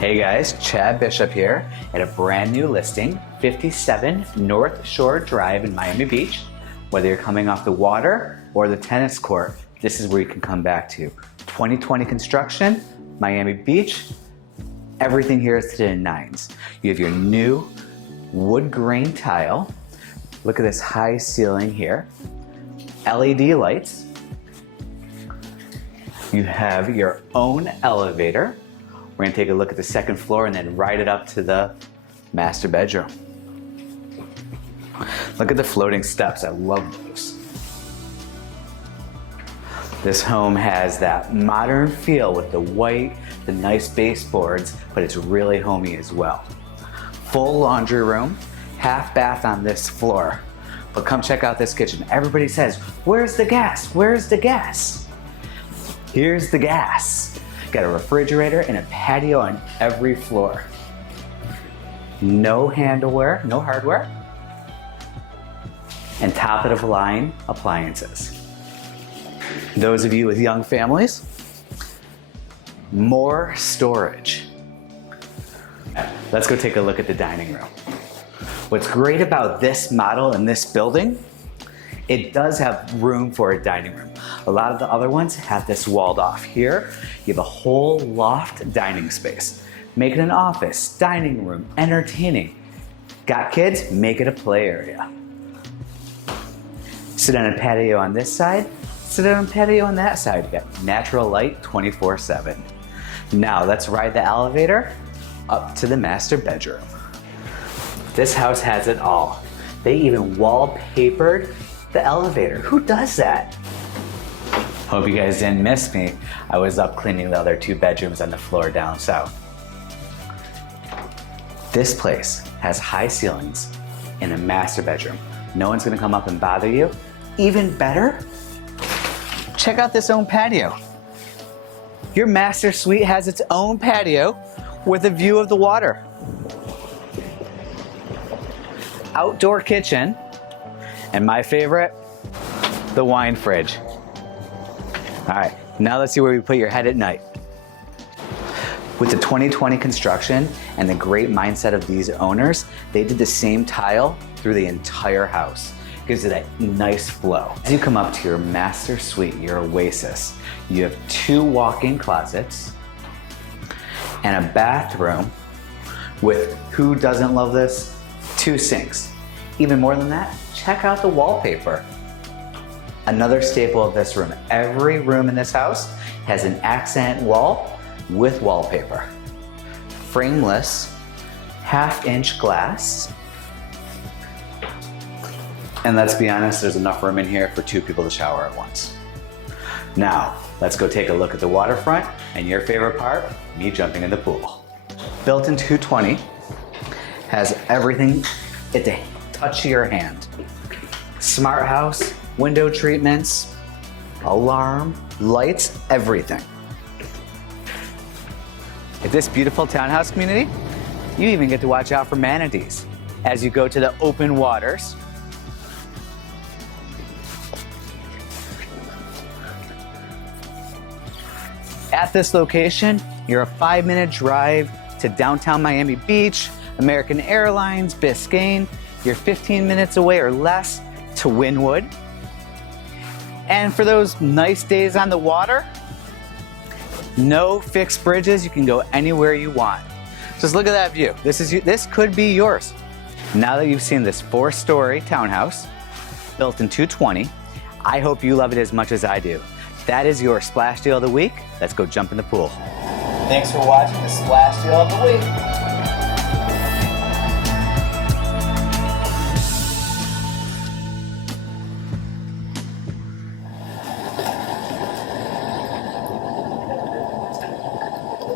Hey guys, Chad Bishop here at a brand new listing, 57 North Shore Drive in Miami Beach. Whether you're coming off the water or the tennis court, this is where you can come back to. 2020 construction, Miami Beach, everything here is to the nines. You have your new wood grain tile. Look at this high ceiling here. LED lights. You have your own elevator. We're gonna take a look at the second floor and then ride it up to the master bedroom. Look at the floating steps, I love those. This home has that modern feel with the white, the nice baseboards, but it's really homey as well. Full laundry room, half bath on this floor. But come check out this kitchen. Everybody says, where's the gas? Where's the gas? Here's the gas. Got a refrigerator and a patio on every floor. No handleware, no hardware. And top of the line appliances. Those of you with young families, more storage. Let's go take a look at the dining room. What's great about this model and this building, it does have room for a dining room. A lot of the other ones have this walled off. Here, you have a whole loft dining space. Make it an office, dining room, entertaining. Got kids? Make it a play area. Sit on a patio on this side, sit on a patio on that side. You got natural light 24/7. Now let's ride the elevator up to the master bedroom. This house has it all. They even wallpapered the elevator. Who does that? Hope you guys didn't miss me. I was up cleaning the other two bedrooms on the floor down south. This place has high ceilings in a master bedroom. No one's gonna come up and bother you. Even better, check out this own patio. Your master suite has its own patio with a view of the water. Outdoor kitchen, and my favorite, the wine fridge. All right, now let's see where we put your head at night. With the 2020 construction and the great mindset of these owners, they did the same tile through the entire house. Gives it that nice flow. As you come up to your master suite, your oasis, you have two walk-in closets and a bathroom with, who doesn't love this? 2 sinks. Even more than that, check out the wallpaper. Another staple of this room. Every room in this house has an accent wall with wallpaper. Frameless, half-inch glass. And let's be honest, there's enough room in here for 2 people to shower at once. Now, let's go take a look at the waterfront and your favorite part, me jumping in the pool. Built-in 220, has everything at the touch of your hand. Smart house, window treatments, alarm, lights, everything. At this beautiful townhouse community, you even get to watch out for manatees as you go to the open waters. At this location, you're a 5-minute drive to downtown Miami Beach, American Airlines, Biscayne. You're 15 minutes away or less to Wynwood. And for those nice days on the water, no fixed bridges, you can go anywhere you want. Just look at that view. This could be yours. Now that you've seen this 4-story townhouse, built in 220, I hope you love it as much as I do. That is your splash deal of the week. Let's go jump in the pool. Thanks for watching the splash deal of the week.